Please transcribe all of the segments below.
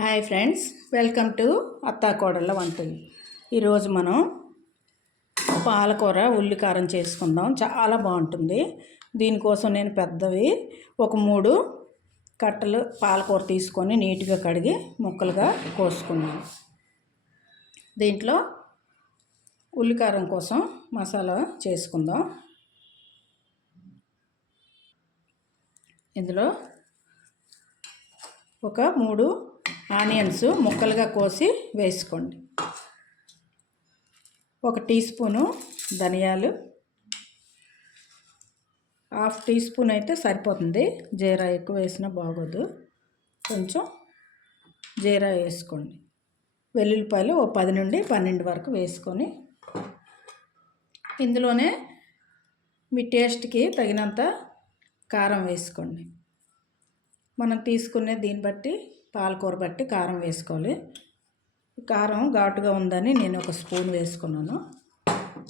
Hi friends welcome to అత్తాకోడళ్ళ వంటలు. ఈరోజు మనం పాలకూర ఉల్లికారం చేసుకుందాం. చాలా బాగుంటుంది. దీనికోసం నేను పెద్దవి ఒక మూడు కట్టలు పాలకూర తీసుకొని నీట్గా కడిగి ముక్కలుగా కోసుకున్నాను. దీంట్లో ఉల్లికారం కోసం మసాలా చేసుకుందాం. ఇందులో ఒక మూడు ఆనియన్స్ ముక్కలుగా కోసి వేసుకోండి. ఒక టీ స్పూను ధనియాలు. హాఫ్ టీ స్పూన్ అయితే సరిపోతుంది. జీరా ఎక్కువ వేసినా బాగోదు. కొంచెం జీరా వేసుకోండి. వెల్లుల్లిపాయలు ఓ పది నుండి పన్నెండు వరకు వేసుకొని ఇందులోనే మీ టేస్ట్కి తగినంత కారం వేసుకోండి. మనం తీసుకునే దీన్ని బట్టి పాలకూర బట్టి కారం వేసుకోవాలి. కారం ఘాటుగా ఉందని నేను ఒక స్పూన్ వేసుకున్నాను.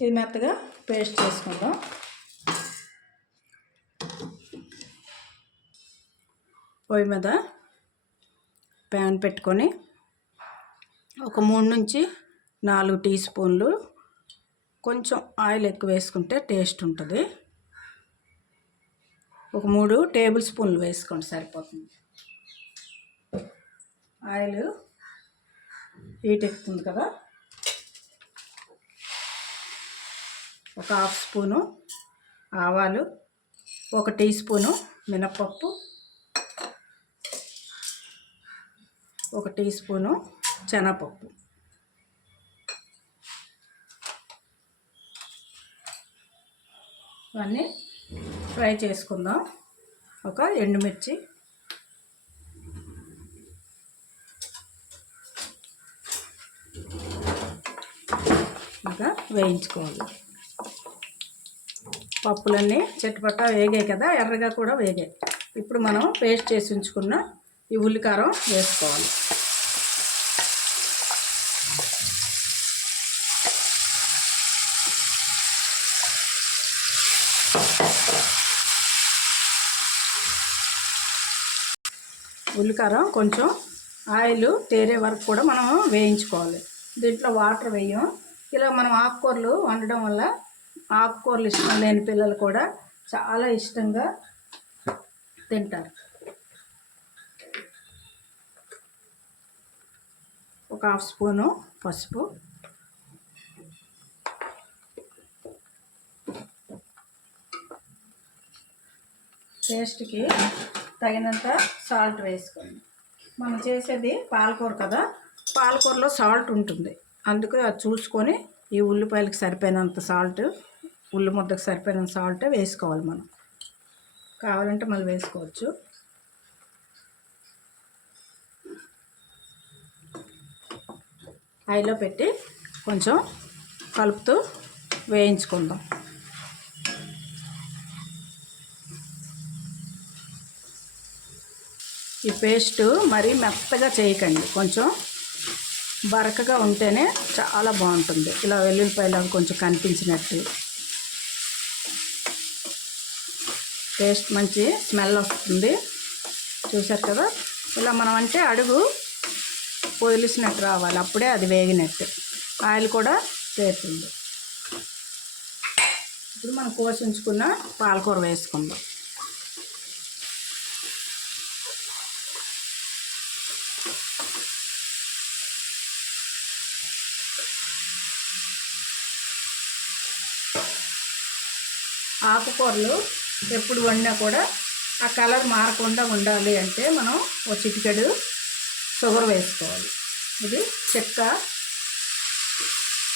ఇది మెత్తగా పేస్ట్ చేసుకుందాం. పొయ్యి మీద ప్యాన్ పెట్టుకొని ఒక మూడు నుంచి నాలుగు టీ స్పూన్లు కొంచెం ఆయిల్ ఎక్కువ వేసుకుంటే టేస్ట్ ఉంటుంది. ఒక మూడు టేబుల్ స్పూన్లు వేసుకోండి సరిపోతుంది. ఆయిల్ హీట్ ఎక్కుతుంది కదా. ఒక హాఫ్ స్పూను ఆవాలు ఒక టీ స్పూను మినప్పప్పు ఒక టీ స్పూను శనగపప్పు. ఇవన్నీ ఫ్రై చేసుకుందాం. ఒక ఎండుమిర్చి బాగా వేయించుకోవాలి. పప్పులన్నీ చెట్టుపట్ట వేగాయి కదా ఎర్రగా కూడా వేగాయి. ఇప్పుడు మనం పేస్ట్ చేసి ఉంచుకున్న ఈ ఉల్లికారం వేసుకోవాలి. ఉల్లికారం కొంచెం ఆయిల్ తేరే వరకు కూడా మనం వేయించుకోవాలి. దీంట్లో వాటర్ వేయం. ఇలా మనం ఆకుకూరలు వండడం వల్ల ఆకుకూరలు ఇష్టం లేని పిల్లలు కూడా చాలా ఇష్టంగా తింటారు. ఒక హాఫ్ స్పూను పసుపు. టేస్ట్కి తగినంత సాల్ట్ వేసుకోండి. మనం చేసేది పాలకూర కదా పాలకూరలో సాల్ట్ ఉంటుంది. అందుకే అది చూసుకొని ఈ ఉల్లిపాయలకు సరిపోయినంత సాల్ట్ ఉల్లి ముద్దకు సరిపోయినంత సాల్ట్ వేసుకోవాలి మనం. కావాలంటే మళ్ళీ వేసుకోవచ్చు. హైలో పెట్టి కొంచెం కలుపుతూ వేయించుకుందాం. ఈ పేస్ట్ మరీ మెత్తగా చేయకండి. కొంచెం బరకగా ఉంటేనే చాలా బాగుంటుంది. ఇలా వెల్లుల్లిపాయలు అవి కొంచెం కనిపించినట్టు. టేస్ట్ మంచి స్మెల్ వస్తుంది. చూసారు కదా? ఇలా మనం అంటే అడుగు పొదిలిసినట్టు రావాలి. అప్పుడే అది వేగినట్టు. ఆయిల్ కూడా చేరుతుంది ఇప్పుడు మనం కోసి ఉంచుకున్న పాలకూర వేసుకుందాం. ఆకుకూరలు ఎప్పుడు వండినా కూడా ఆ కలర్ మారకుండా ఉండాలి అంటే మనం ఒక చిటికెడు షుగర్ వేసుకోవాలి. ఇది చెక్క.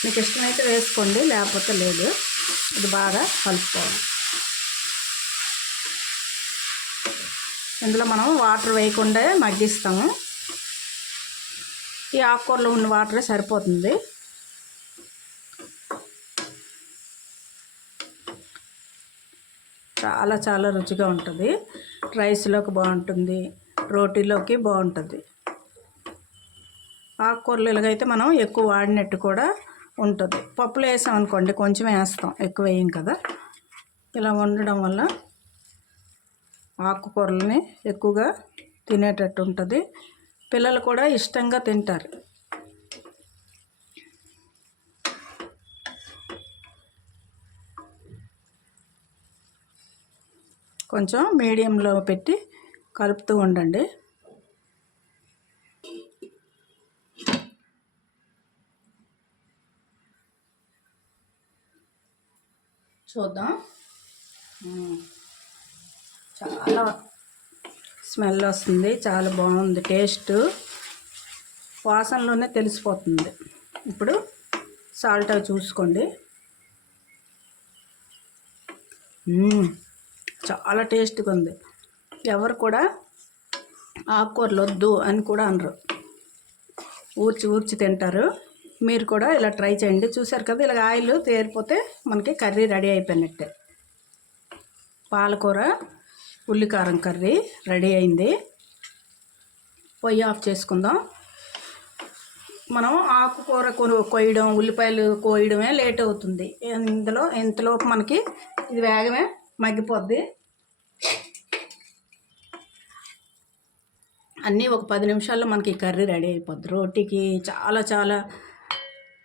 మీకు ఇష్టమైతే వేసుకోండి లేకపోతే లేదు. ఇది బాగా కలుపుకోవాలి. ఇందులో మనం వాటర్ వేయకుండా మగ్గిస్తాము. ఈ ఆకుకూరలో ఉన్న వాటరే సరిపోతుంది. చాలా చాలా రుచిగా ఉంటుంది. రైస్లోకి బాగుంటుంది. రోటీలోకి బాగుంటుంది. ఆకుకూరలు అయితే మనం ఎక్కువ వాడినట్టు కూడా ఉంటుంది. పప్పులు వేసాం అనుకోండి కొంచెం వేస్తాం. ఎక్కువ వేయం కదా. ఇలా వండడం వల్ల ఆకుకూరలని ఎక్కువగా తినేటట్టు ఉంటుంది. పిల్లలు కూడా ఇష్టంగా తింటారు. కొంచెం మీడియంలో పెట్టి కలుపుతూ ఉండండి. చూద్దాం. చాలా స్మెల్ వస్తుంది చాలా బాగుంది టేస్ట్. వాసనలోనే తెలిసిపోతుంది. ఇప్పుడు సాల్ట్ అవి చూసుకోండి. చాలా టేస్ట్గా ఉంది. ఎవరు కూడా ఆకుకూరలు వద్దు అని కూడా అనరు. ఊర్చి ఊర్చి తింటారు. మీరు కూడా ఇలా ట్రై చేయండి. చూసారు కదా ఇలా ఆయిల్ తేరిపోతే మనకి కర్రీ రెడీ అయిపోయినట్టే. పాలకూర ఉల్లికారం కర్రీ రెడీ అయింది. పొయ్యి ఆఫ్ చేసుకుందాం. మనం ఆకుకూర కొయ్యడం ఉల్లిపాయలు కోయడమే లేట్ అవుతుంది. ఇందులో ఇంతలోపు మనకి ఇది వేగమే మగ్గిపోద్ది. అన్నీ ఒక పది నిమిషాల్లో మనకి కర్రీ రెడీ అయిపోద్ది. రోటీకి చాలా చాలా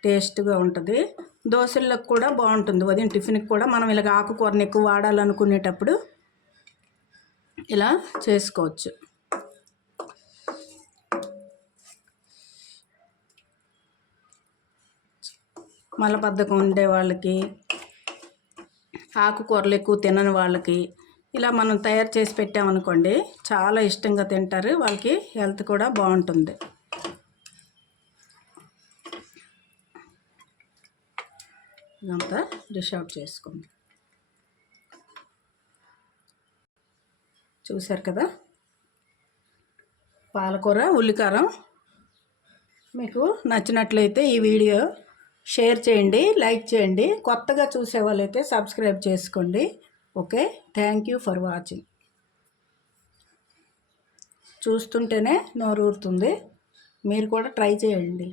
టేస్ట్గా ఉంటుంది. దోశలకు కూడా బాగుంటుంది. ఉదయం టిఫిన్కి కూడా మనం ఇలాగ ఆకుకూరని ఎక్కువ వాడాలనుకునేటప్పుడు ఇలా చేసుకోవచ్చు. మలబద్ధకం ఉండే వాళ్ళకి ఆకుకూరలు ఎక్కువ తినని వాళ్ళకి ఇలా మనం తయారు చేసి పెట్టామనుకోండి చాలా ఇష్టంగా తింటారు. వాళ్ళకి హెల్త్ కూడా బాగుంటుంది. ఇదంతా డిష్ అవుట్ చేసుకోండి చూశారు కదా? పాలకూర ఉల్లికారం. మీకు నచ్చినట్లయితే ఈ వీడియో షేర్ చేయండి లైక్ చేయండి. కొత్తగా చూసే వాళ్ళైతే సబ్స్క్రైబ్ చేసుకోండి. Okay? Thank you for watching. చూస్తుంటేనే నోరూరుతుంది. మీరు కూడా ట్రై చేయండి.